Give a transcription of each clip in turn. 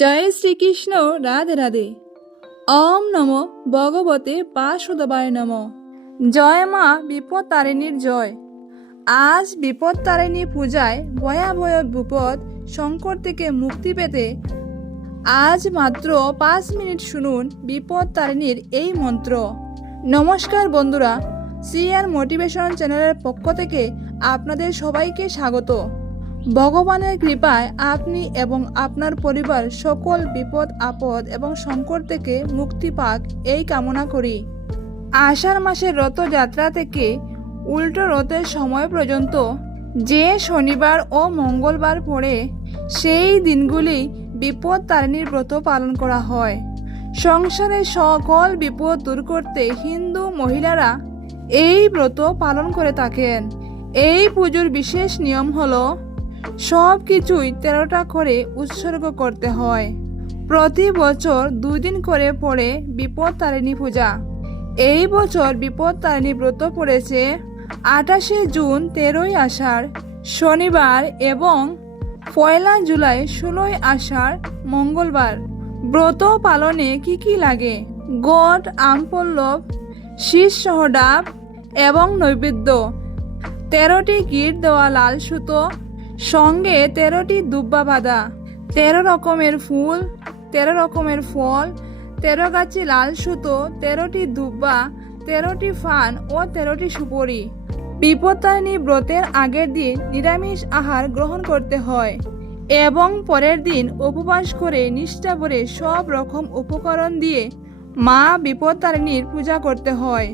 জয় শ্রীকৃষ্ণ। রাধে রাধে। ওম নমো ভগবতে বাসুদেবায় নমঃ। জয় মা বিপদ তারিণীর জয়। আজ বিপদ তারিণী পূজায় ভয়াবহ বিপদ সংকট থেকে মুক্তি পেতে আজ মাত্র 5 মিনিট শুনুন বিপদ তারিণীর এই মন্ত্র। নমস্কার বন্ধুরা, সিআর মোটিভেশন চ্যানেলের পক্ষ থেকে আপনাদের সবাইকে স্বাগত। ভগবানের কৃপায় আপনি এবং আপনার পরিবার সকল বিপদ আপদ এবং সংকট থেকে মুক্তি পাক এই কামনা করি। আষাঢ় মাসের রথযাত্রা থেকে উল্টো রথের সময় পর্যন্ত যে শনিবার ও মঙ্গলবার পড়ে সেই দিনগুলি বিপদ তারিণীর ব্রত পালন করা হয়। সংসারের সকল বিপদ দূর করতে হিন্দু মহিলারা এই ব্রত পালন করে থাকেন। এই পুজোর বিশেষ নিয়ম হলো সব কিছুই 13টা করে উৎসর্গ করতে হয়। প্রতি বছর 2 দিন করে পড়ে বিপদ তারিণী পূজা। এই বছর বিপদ তারিণী ব্রত পড়েছে 28শে জুন 13ই আষাঢ় শনিবার এবং 1 জুলাই 16ই আষাঢ় মঙ্গলবার। ব্রত পালনে কি কি লাগে? গট, আমপল্লব, শীষ সহ ডাব এবং নৈবেদ্য, 13টি গিট দেওয়া লাল সুতো, সঙ্গে 13টি দুব্বা বাঁধা, 13 রকমের ফুল, 13 রকমের ফল, 13 গাছি লাল সুতো, 13টি দুব্বা, 13টি ফান ও 13টি সুপরি। বিপত্তারিণী ব্রতের আগের দিন নিরামিষ আহার গ্রহণ করতে হয় এবং পরের দিন উপবাস করে নিষ্ঠা ভরে সব রকম উপকরণ দিয়ে মা বিপত্তারিণীর পূজা করতে হয়।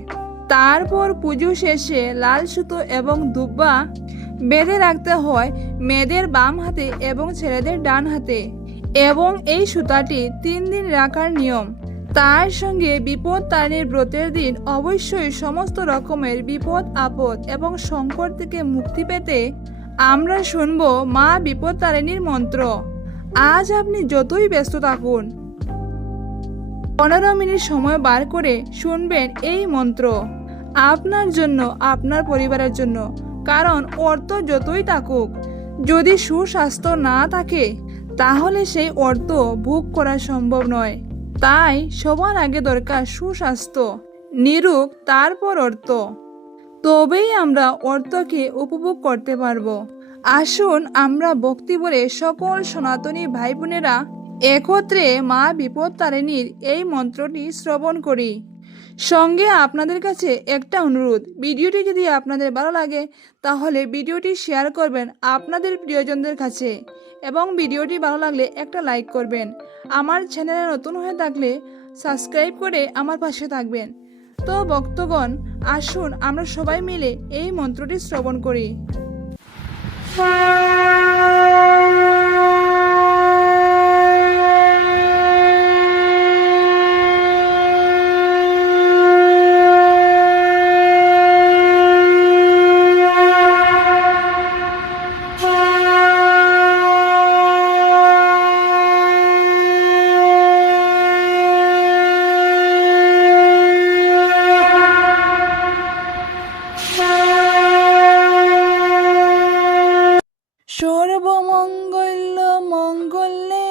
তারপর পুজো শেষে লাল সুতো এবং দুব্বা বেঁধে রাখতে হয় মেয়েদের বাম হাতে এবং ছেলেদের ডান হাতে, এবং এই সুতাটি 3 দিন রাখার নিয়ম। তার সঙ্গে বিপদ তারিণীর ব্রতের দিন অবশ্যই সমস্ত রকমের বিপদ আপদ এবং সংকট থেকে মুক্তি পেতে আমরা শুনব মা বিপদ তারিণীর মন্ত্র। আজ আপনি যতই ব্যস্ত থাকুন 15 মিনিট সময় বার করে শুনবেন এই মন্ত্র, আপনার জন্য, আপনার পরিবারের জন্য। কারণ অর্থ যতই থাকুক, যদি সুস্বাস্থ্য না থাকে তাহলে সেই অর্থ ভোগ করা সম্ভব নয়। তাই সবার আগে দরকার সুস্বাস্থ্য, নিরোগ, তারপর অর্থ। তবেই আমরা অর্থকে উপভোগ করতে পারবো। আসুন আমরা ভক্তি ভরে সকল সনাতনী ভাই বোনেরা একত্রে মা বিপদ তারিণীর এই মন্ত্রটি শ্রবণ করি। সঙ্গে আপনাদের কাছে একটা অনুরোধ, ভিডিওটি যদি আপনাদের ভালো লাগে তাহলে ভিডিওটি শেয়ার করবেন আপনাদের প্রিয়জনদের কাছে, এবং ভিডিওটি ভালো লাগলে একটা লাইক করবেন। আমার চ্যানেলে নতুন হয়ে থাকলে সাবস্ক্রাইব করে আমার পাশে থাকবেন। তো ভক্তগণ, আসুন আমরা সবাই মিলে এই মন্ত্রটি শ্রবণ করি। সর্বমঙ্গল মঙ্গলে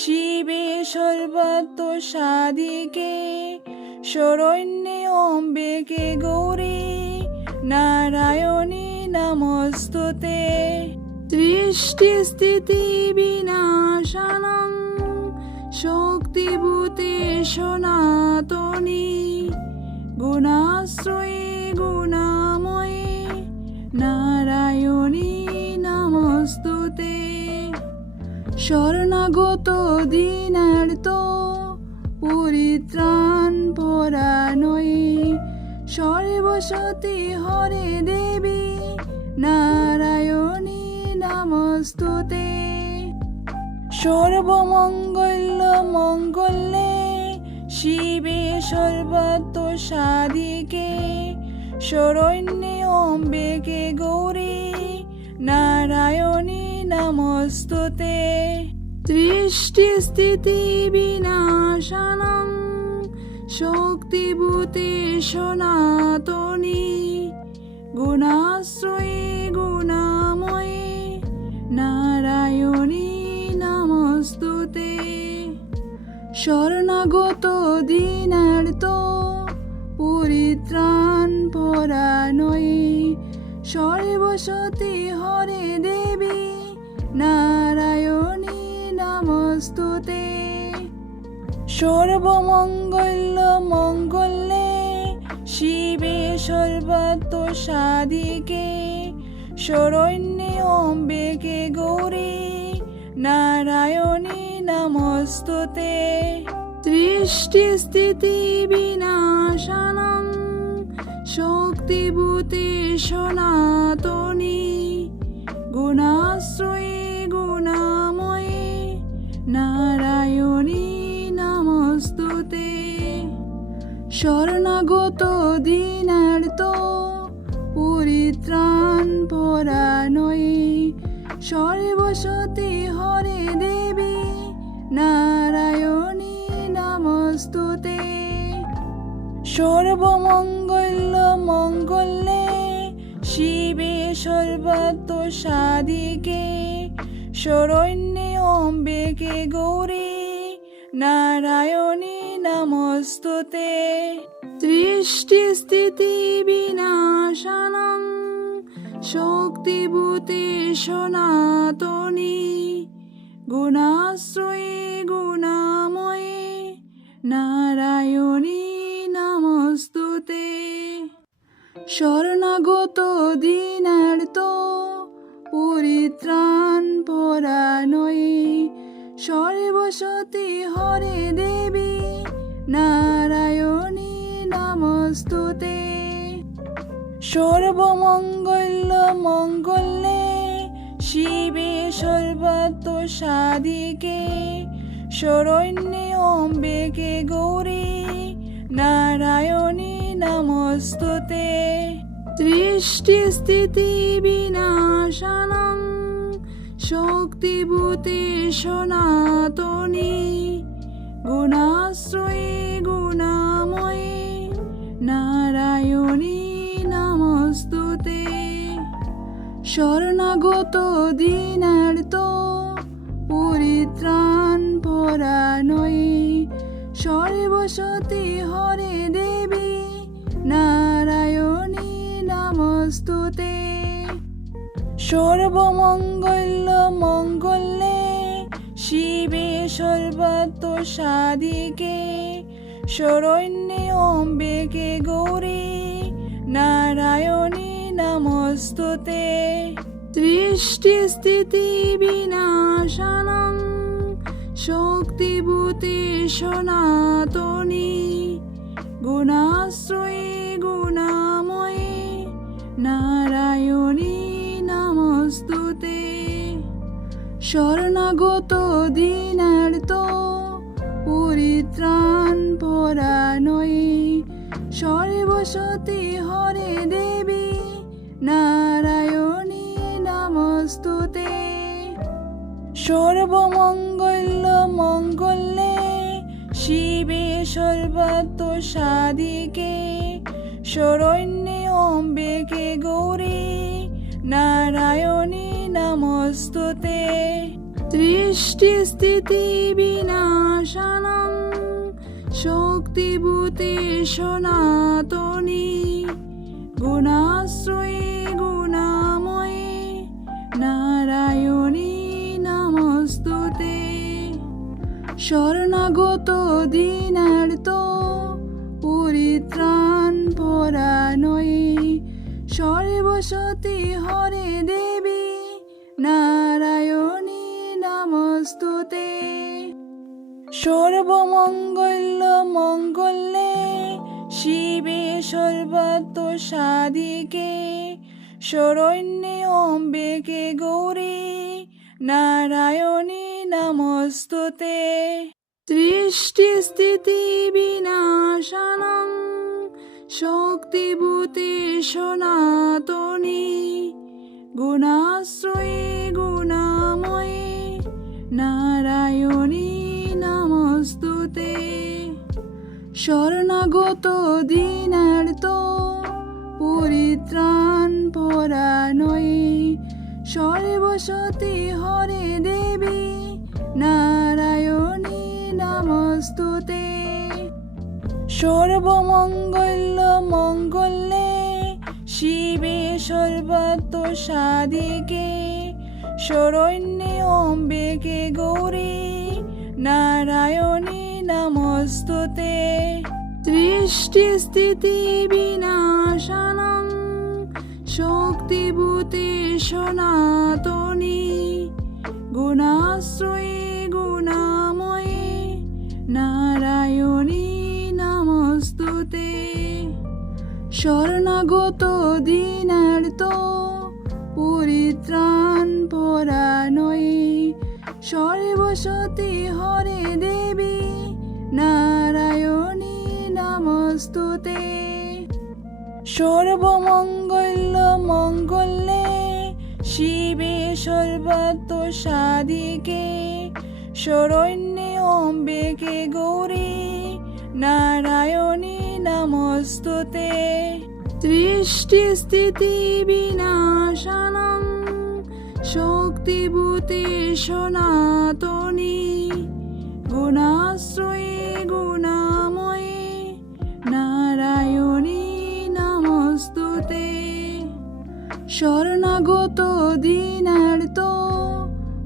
শিবে সর্বাত্ম সাধিকে শরণ্যে অম্বিকে গৌরী নারায়ণী নমস্তুতে। সৃষ্টি স্থিতি বিনাশানং শক্তিভূতে সনাতনী গুণাশ্রয়ে গুণাময়ে নারায়ণী নমস্তুতে। শরণাগত দীনার্ত পরিত্রাণ পরায়ণে সর্বশক্তি হরে দেবী নারায়ণী নমস্তুতে। সর্বমঙ্গল মঙ্গলে শিবে সর্বাত্ম সাধিকে শরণ্যে অম্বিকে গৌরী নারায়ণী নমস্তুতে। সৃষ্টি স্থিতি বিনাশানং শক্তিভূতে সনাতনী গুণাশ্রয়ে গুণাময়ে নারায়ণী নমস্তুতে। শরণাগত দীনার্ত পরিত্রাণ পরায়ণে সর্বসতী হরে দেবী নারায়ণী নমস্তুতে। সর্বমঙ্গল মঙ্গলে শিবে সর্বাত্ম সাধিকে শরণ্যে অম্বিকে গৌরী নারায়ণী নমস্তুতে। সৃষ্টি স্থিতি বিনাশানং শক্তিভূতে সনাতনী গুণাশ্রয়ে গুণাময়ে নারায়ণী নমস্তুতে। শরণাগত দীনার্ত পরিত্রাণ পরায়ণে সর্বসতী হরে দেবী নারায়ণী নমস্তুতে। সর্বমঙ্গল মঙ্গলে শিবে সর্বাত্ম সাধিকে শরণ্যে অম্বিকে গৌরী নারায়ণী নমস্তুতে। সৃষ্টি স্থিতি বিনাশানং শক্তিভূতে সনাতনী গুণাশ্রয়ে গুণাময়ে নারায়ণী নমস্তুতে। শরণাগত দীনার্ত পরিত্রাণ পরায়ণে সর্বসতী হরে দেবী নারায়ণী নমস্তুতে। সর্বমঙ্গল মঙ্গলে শিবে সর্বাত্ম সাধিকে শরণ্যে অম্বিকে গৌরী নারায়ণী নমস্তুতে। সৃষ্টি স্থিতি বিনাশানং শক্তিভূতে সনাতনী গুণাশ্রয়ে গুণাময়ে নারায়ণী নমস্তুতে। শরণাগত দীনার্ত পরিত্রাণ পরায়ণে সর্বসতী হরে দেবী নারায়ণী নমস্তুতে। সর্বমঙ্গল মঙ্গলে শিবে সর্বাত্ম সাধিকে শরণ্যে অম্বিকে গৌরী নারায়ণী নমস্তুতে। সৃষ্টি স্থিতি বিনাশানং শক্তিভূতে সনাতনী গুণাশ্রয়ে গুণাময়ে নারায়ণী নমস্তুতে। শরণাগত দীনার্ত পরিত্রাণ পরায়ণে সর্বসতী হরে দেবী নারায়ণী নমস্তুতে। সর্বমঙ্গল মঙ্গলে শিবে সর্বাত্ম সাধিকে শরণ্যে অম্বিকে গৌরী নারায়ণী নমস্তুতে। সৃষ্টি স্থিতি বিনাশানং শক্তিভূতে সনাতনী গুণাশ্রয়ে গুণাময়ে নারায়ণী নমস্তুতে। শরণাগত দীনার্ত পরিত্রাণ পরায়ণে সর্বসতী হরে দেবী নারায়ণী নমস্তুতে। সর্বমঙ্গল মঙ্গলে শিবে সর্বাত্ম সাধিকে শরণ্যে অম্বিকে গৌরী নারায়ণী নমস্তুতে। সৃষ্টি স্থিতি বিনাশানং শক্তিভূতে সনাতনী গুণাশ্রয়ে গুণাময়ে নারায়ণী নমস্তুতে। শরণাগত দীনার্ত পরিত্রাণ পরায়ণে সর্বসতী হরে দেবী নারায়ণী নমস্তুতে। সর্বমঙ্গল মঙ্গলে শিবে সর্বাত্ম সাধিকে শরণ্যে অম্বিকে গৌরী নারায়ণী নমস্তুতে। সৃষ্টি স্থিতি বিনাশানং শক্তিভূতে সনাতনী গুণাশ্রয়ে গুণাময়ে নারায়ণী নমস্তুতে। শরণাগত দীনার্ত পরিত্রাণ পরায়ণে সর্বসতী হরে দেবী নারায়ণী নমস্তুতে। সর্বমঙ্গল মঙ্গলে শিবে সর্বাত্ম সাধিকে শরণ্যে অম্বিকে গৌরী নারায়ণী নমস্তুতে। সৃষ্টি স্থিতি বিনাশানং শক্তিভূতে সনাতনী গুণাশ্রয়ে গুণাময়ে নারায়ণী নমস্তুতে। শরণাগত দীনার্ত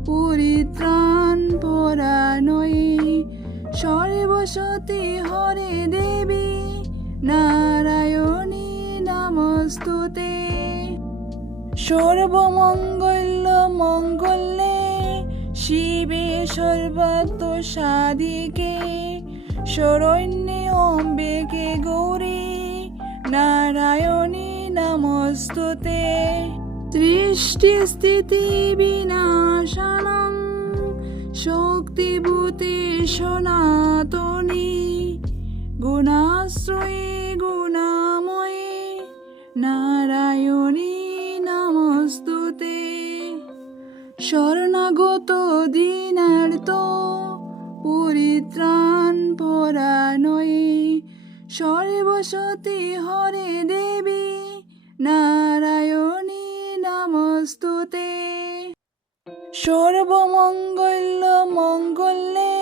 পরিত্রাণ পরায়ণে সর্বসতী হরে দেবী নারায়ণী নমস্তুতে। সর্বমঙ্গল মঙ্গলে শিবে সর্বাত্ম সাধিকে শরণ্যে অম্বিকে গৌরী নারায়ণী নমস্তুতে। সৃষ্টি স্থিতি বিনাশানং শক্তিভূতে সনাতনী গুণাশ্রয়ে গুণাময়ে নারায়ণী নমস্তুতে। শরণাগত দীনার্ত পরিত্রাণ পরায়ণে সর্বসতী হরে দেবী নারায়ণী নমস্তুতে। সর্বমঙ্গল মঙ্গলে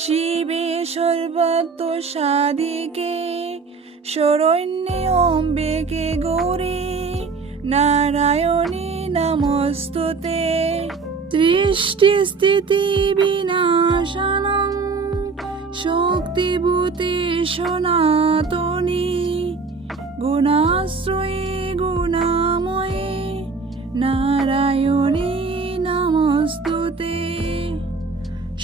শিবে সর্বাত্ম সাধিকে শরণ্যে অম্বিকে গৌরী নারায়ণী নমস্তুতে। সৃষ্টি স্থিতি বিনাশানং শক্তিভূতে সনাতনী গুণাশ্রয়ে গুণাময়ে নারায়ণী নমস্তুতে।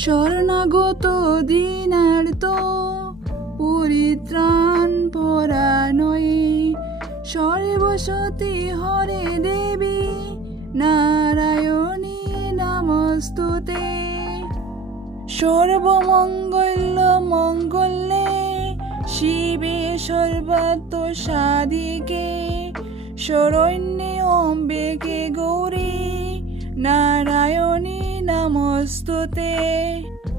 শরণাগত দীনার্ত পরিত্রাণ পরায়ণে সর্বসতী হরে দেবী নারায়ণী নমস্তুতে। সর্বমঙ্গল মঙ্গলে শিবে সর্বাত্ম সাধিকে শরণ্যে অম্বিকে গৌরী নারায়ণী নমস্তুতে।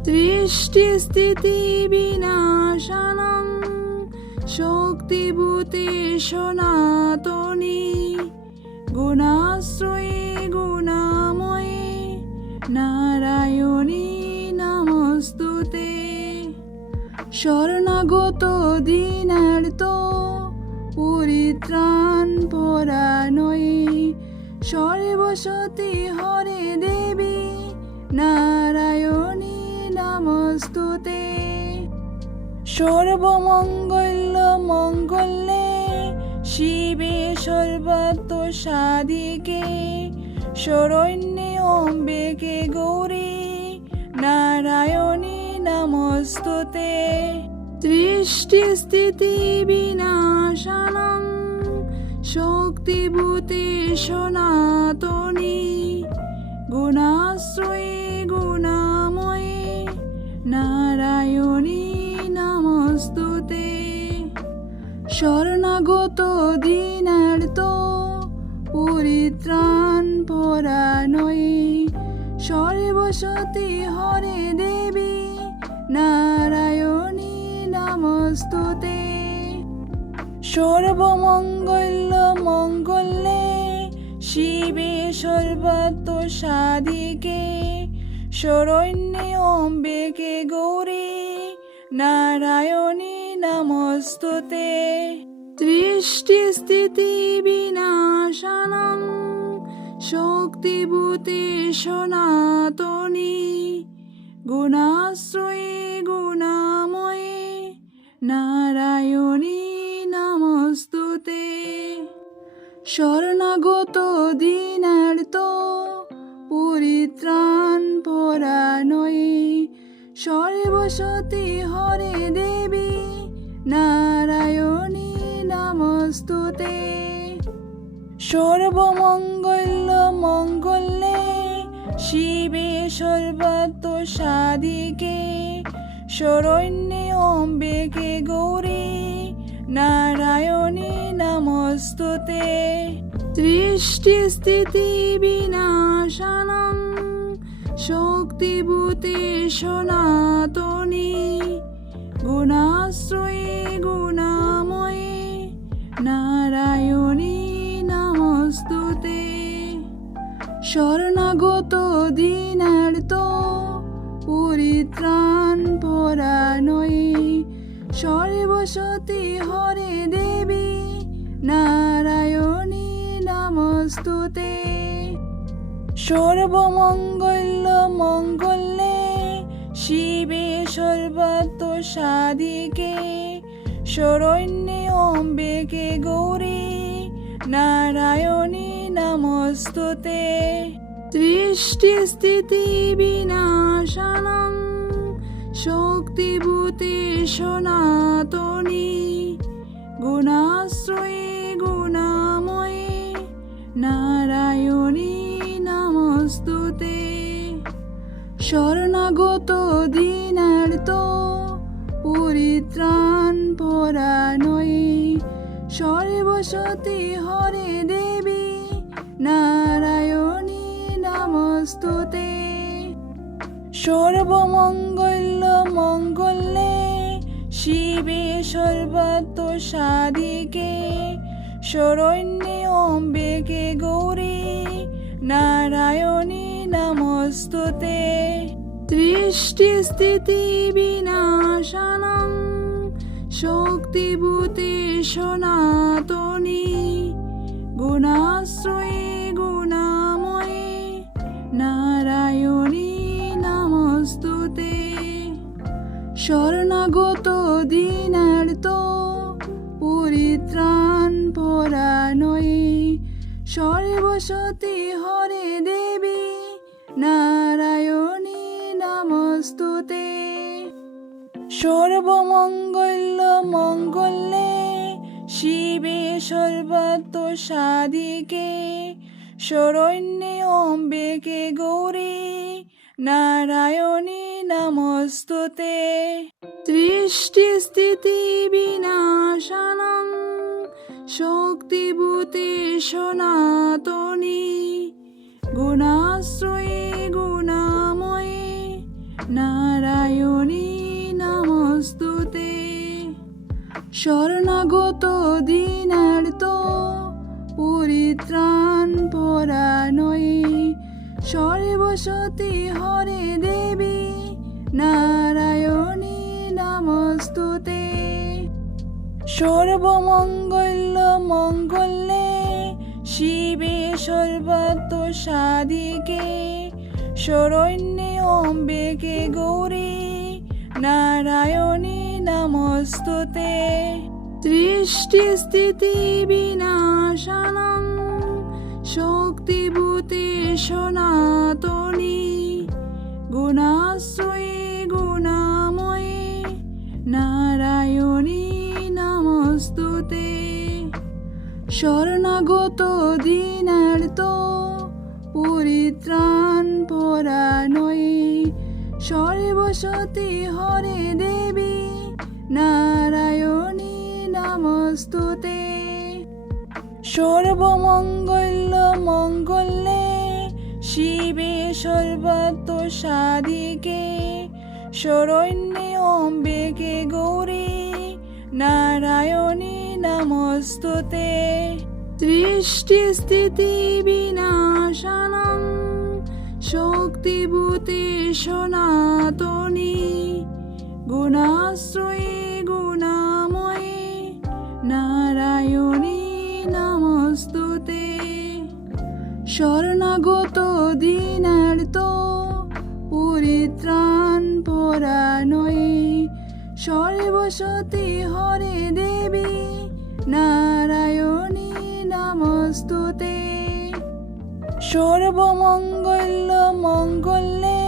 সৃষ্টি স্থিতি বিনাশানং শক্তিভূতে সনাতনী গুণাশ্রয়ে গুণাময়ে নারায়ণী নমস্তুতে। শরণাগত দীনার্ত পরিত্রাণ পরায়ণে সর্বসতী হরে দেবী নারায়ণী নমস্তুতে। সর্বমঙ্গল মঙ্গলে শিবে সর্বাত্ম সাধিকে শরণ্যে অম্বিকে গৌরী নারায়ণী নমস্তুতে। সৃষ্টি স্থিতি বিনাশানং শক্তিভূতে সনাতনী গুণাশ্রয়ে গুণাময়ে নারায়ণী নমস্তুতে। শরণাগত দীনার্ত পরিত্রাণ পরায়ণে সর্বসতী হরে দেবী নারায়ণী নমস্তুতে। সর্বমঙ্গল মঙ্গলে শিবে সর্বাত্ম সাধিকে শরণ্যে অম্বিকে গৌরী নারায়ণী নমস্তুতে। সৃষ্টিস্থিতি বিনাশানং শক্তিভূতে সনাতনী গুণাশ্রয়ে গুণাময়ে নারায়ণী নমস্তুতে। শরণাগত দীনার্ত পরিত্রাণ পরায়ণে সর্বসতী হরে দেবী নারায়ণী নমস্তুতে। সর্বমঙ্গল মঙ্গলে শিবে সর্বাত্ম সাধিকে শরণ্যে অম্বিকে গৌরী নারায়ণী নমস্তুতে। সৃষ্টিস্থিতি বিনাশানং শক্তিভূতে সনাতনী গুণাশ্রয়ে গুণাময়ে নারায়ণী নমস্তুতে। শরণাগত দীনার্ত পরিত্রাণ পরায়ণে সর্বসতী হরে দেবী নারায়ণী নমস্তুতে। সর্বমঙ্গল মঙ্গলে শিবে সর্বাত্ম সাধিকে শরণ্যে অম্বিকে গৌরী নারায়ণী নমস্তুতে। সৃষ্টিস্থিতি বিনাশানং শক্তিভূতে সনাতনী গুণাশ্রয়ে গুণাময়ে নারায়ণী নমস্তুতে। শরণাগত দীনার্ত পরিত্রাণ পরায়ণে সর্বসতী হরে দেবী নারায়ণী নমস্তুতে। সর্বমঙ্গল মঙ্গলে শিবে সর্বাত্ম সাধিকে শরণ্যে অম্বিকে গৌরী নারায়ণী নমস্তুতে। সৃষ্টিস্থিতি বিনাশানং শক্তিভূতে সনাতনী গুণাশ্রয়ে গুণাময়ে নারায়ণী নমস্তুতে। শরণাগত দীনার্ত পরিত্রাণ পরায়ণে সর্বসতী হরে দেবী নারায়ণী নমস্তুতে। সর্বমঙ্গল মঙ্গলে শিবে সর্বাত্ম সাধিকে শরণ্যে অম্বিকে গৌরী নারায়ণী নমস্তুতে। সৃষ্টিস্থিতি বিনাশানং শক্তিভূতে সনাতনী গুণাশ্রয়ে গুণাময়ে নারায়ণী নমস্তুতে। শরণাগত দীনার্ত পরিত্রাণ পরায়ণে সর্বসতী হরে দেবী নারায়ণী নমস্তুতে। সর্বমঙ্গল মঙ্গলে শিবে সর্বাত্ম সাধিকে শরণ্যে অম্বিকে গৌরী নারায়ণী নমস্তুতে। সৃষ্টিস্থিতি বিনাশানং শক্তিভূতে সনাতনী গুণাশ্রয়ে গুণাময়ে নারায়ণী নমস্তুতে। শরণাগত দীনার্ত পরিত্রাণ পরায়ণে সর্বসতী হরে দেবী নারায়ণী নমস্তুতে। সর্বমঙ্গল মঙ্গলে শিবে সর্বাত্ম সাধিকে শরণ্যে অম্বিকে গৌরী নারায়ণী নমস্তুতে। সৃষ্টিস্থিতি বিনাশানং শক্তিভূতে সনাতনী গুণাশ্রয়ী গুণাময়ী নারায়ণী নমস্তুতে। শরণাগত দীনার্ত পরিত্রাণ পরায়ণী সর্বসতী হরে দেবী নারায়ণী নমস্তুতে। সর্বমঙ্গল মঙ্গলে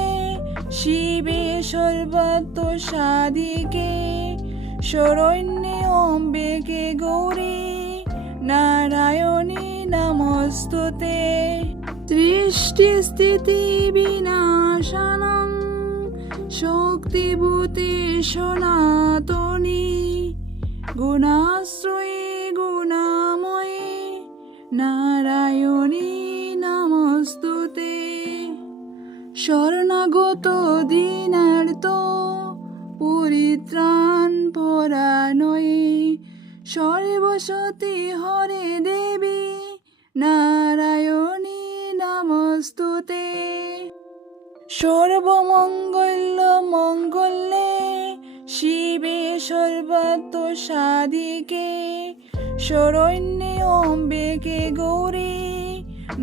শিবে সর্বাত্ম সাধিকে শরণ্যে অম্বিকে গৌরী নারায়ণী নমস্তুতে। সৃষ্টি স্থিতি বিনাশানং শক্তিভূতে সনাতনী গুণাশ্রয়ী গুণাময়ী নারায়ণী নমস্তুতে। শরণাগত দীনার্ত পরিত্রাণ পরায়ণী সর্বসতী হরে দেবী নারায়ণী নমস্তুতে। সর্বমঙ্গল মঙ্গলে শিবে সর্বাত্ম সাধিকে শরণ্যে অম্বিকে গৌরী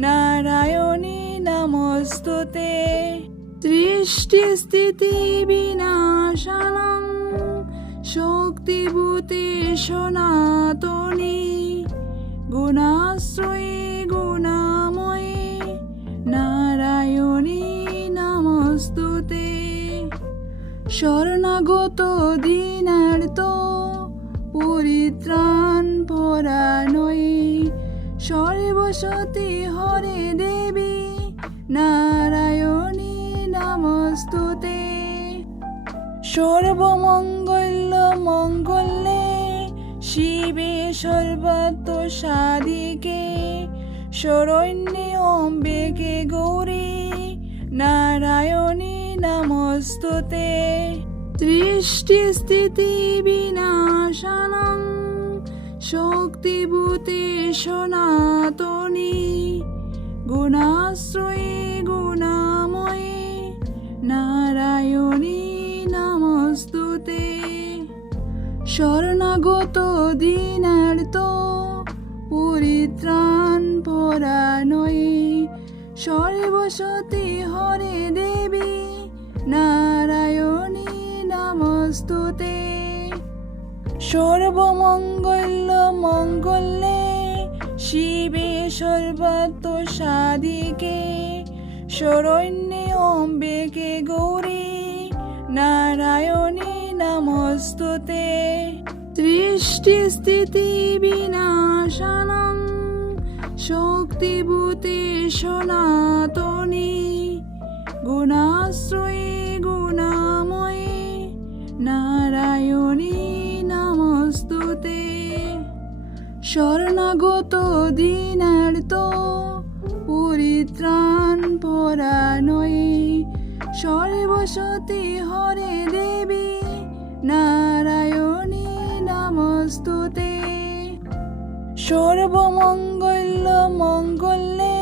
নারায়ণী নমস্তুতে। সৃষ্টি স্থিতি বিনাশানং শক্তিভূতে সনাতনী গুণাশ্রয়ী গুণাময়ী নারায়ণী নমস্তুতে। শরণাগত দীনার্ত পরিত্রাণ পরায়ণী সর্বসতী হরে দেবী নারায়ণী নমস্তুতে। সর্বমঙ্গল মঙ্গলে শিবে সর্বাত্ম সাধিকে শরণ্যে অম্বিকে গৌরী নারায়ণী নমস্তুতে। সৃষ্টি স্থিতি বিনাশানং শক্তিভূতে সনাতনী গুণাশ্রয়ী গুণাময়ী নারায়ণী নমস্তুতে। শরণাগত দীনার্ত পরিত্রাণ পরায়ণী সর্বসতী হরে দেবী নারায়ণী নমস্তুতে। সর্বমঙ্গল মঙ্গলে শিবে সর্বাত্ম সাধিকে শরণ্যে অম্বিকে গৌরী নারায়ণী নমস্তুতে। সৃষ্টি স্থিতি বিনাশানং শক্তিভূতে সনাতনী গুণাশ্রয়ী গুণাময়ী নারায়ণী নমস্তুতে। শরণাগত দীনার্ত পরিত্রাণ পরায়ণী সর্বসতী হরে দেবী নারায়ণী নমস্তুতে। সর্বমঙ্গল মঙ্গলে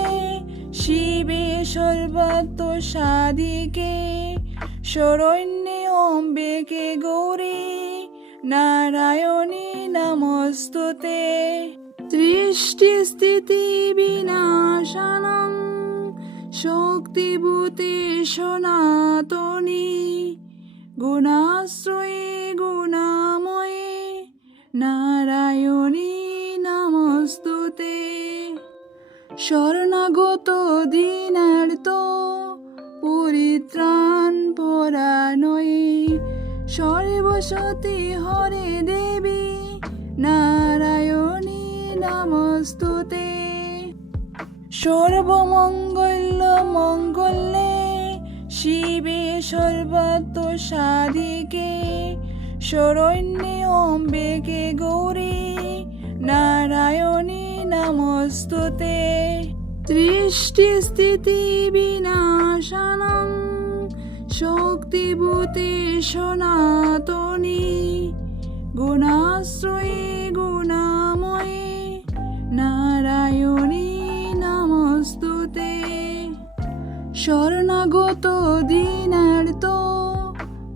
শিবে সর্বাত্ম সাধিকে শরণ্যে অম্বিকে গৌরী নারায়ণী নমস্তুতে। সৃষ্টি স্থিতি বিনাশানং শক্তিভূতে সনাতনী গুণাশ্রয়ী গুণাময়ী নারায়ণী নমস্তুতে। শরণাগত দীনার্ত পরিত্রাণ পরায়ণী সর্বসতী হরে দেবী নারায়ণী নমস্তুতে। সর্বমঙ্গল মঙ্গলে শিবে সর্বাত্ম সাধিকে শরণ্যে অম্বিকে গৌরী নারায়ণী নমস্তুতে। সৃষ্টি স্থিতি বিনাশানং শক্তিভূতে সনাতনী গুণাশ্রয়ী গুণাময়ী নারায়ণী নমস্তুতে। শরণাগত দীনার্ত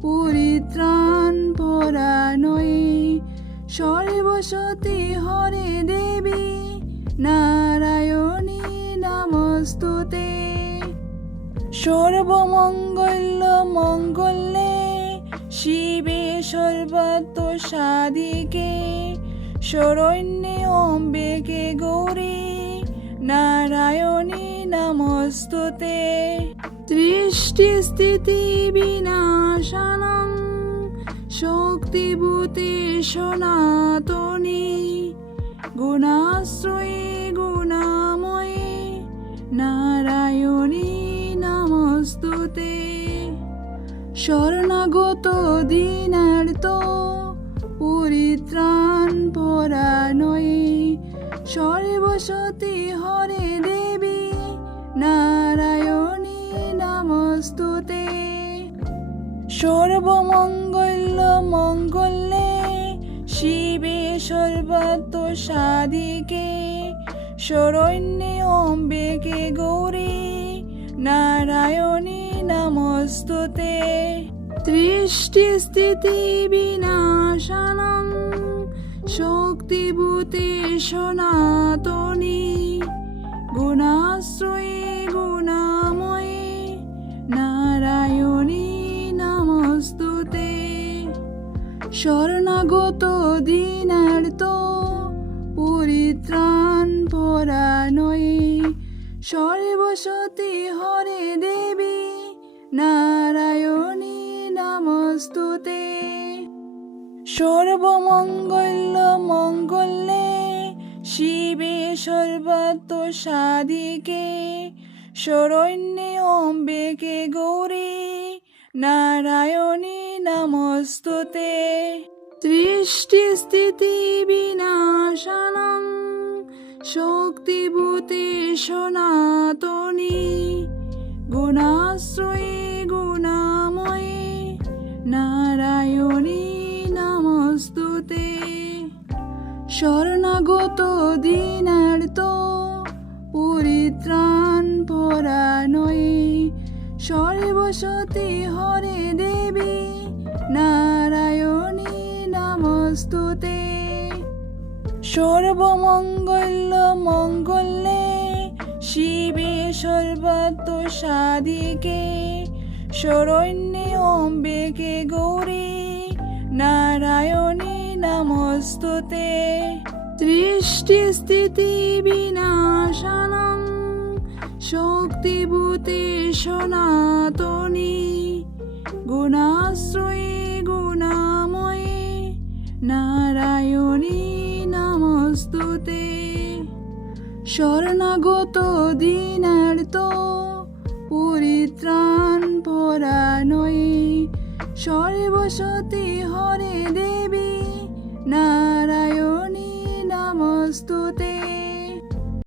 পরিত্রাণ সর্বমঙ্গল মঙ্গলে শিবে সর্বাত্ম সাধিকে শরণ্যে অম্বিকে গৌরী নারায়ণী নমস্তুতে। সৃষ্টি স্থিতি বিনাশানং শক্তিভূতে সনাতনী গুণাশ্রয়ে গুণাময়ে নারায়ণী নমস্তুতে। শরণাগত দীনার্ত পরিত্রাণ পরায়ণে সর্বসতী হরে দেবী নারায়ণী নমস্তুতে। সর্বমঙ্গল মঙ্গলে শিবে সর্বাত্ম সাধিকে শরণ্যে অম্বিকে গৌরী নারায়ণী নমস্তুতে। সৃষ্টি স্থিতি বিনাশানং শক্তিভূতে সনাতনী গুণাশ্রয়ে গুণাময়ে নারায়ণী নমস্তুতে। শরণাগত দীনার্ত পরিত্রাণ পরায়ণে সর্বসতী হরে দেবী নারায়ণী নমস্তুতে। সর্বমঙ্গল মঙ্গলে শিবে সর্বাত্ম সাধিকে শরণ্যে অম্বিকে গৌরী নারায়ণী নমস্তুতে। সৃষ্টি স্থিতি বিনাশানং শক্তিভূতে সনাতনী গুণাশ্রয়ে গুণাময়ে নারায়ণী নমস্তুতে। শরণাগত দীনার্ত পরিত্রাণ পরায়ণে সর্বসতী হরে দেবী নারায়ণী নমস্তুতে। সর্বমঙ্গল মঙ্গলে শিবে সর্বাত্ম সাধিকে শরণ্যে অম্বিকে গৌরী নারায়ণী নমস্তুতে। সৃষ্টি স্থিতি বিনাশানং শক্তিভূতে সনাতনী গুণাশ্রয়ে গুণাময়ে নারায়ণী নমস্তুতে। শরণাগত দীনার্ত পরিত্রাণ পরায়ণে সর্বসতী হরে দেবী নারায়ণী নমস্তুতে।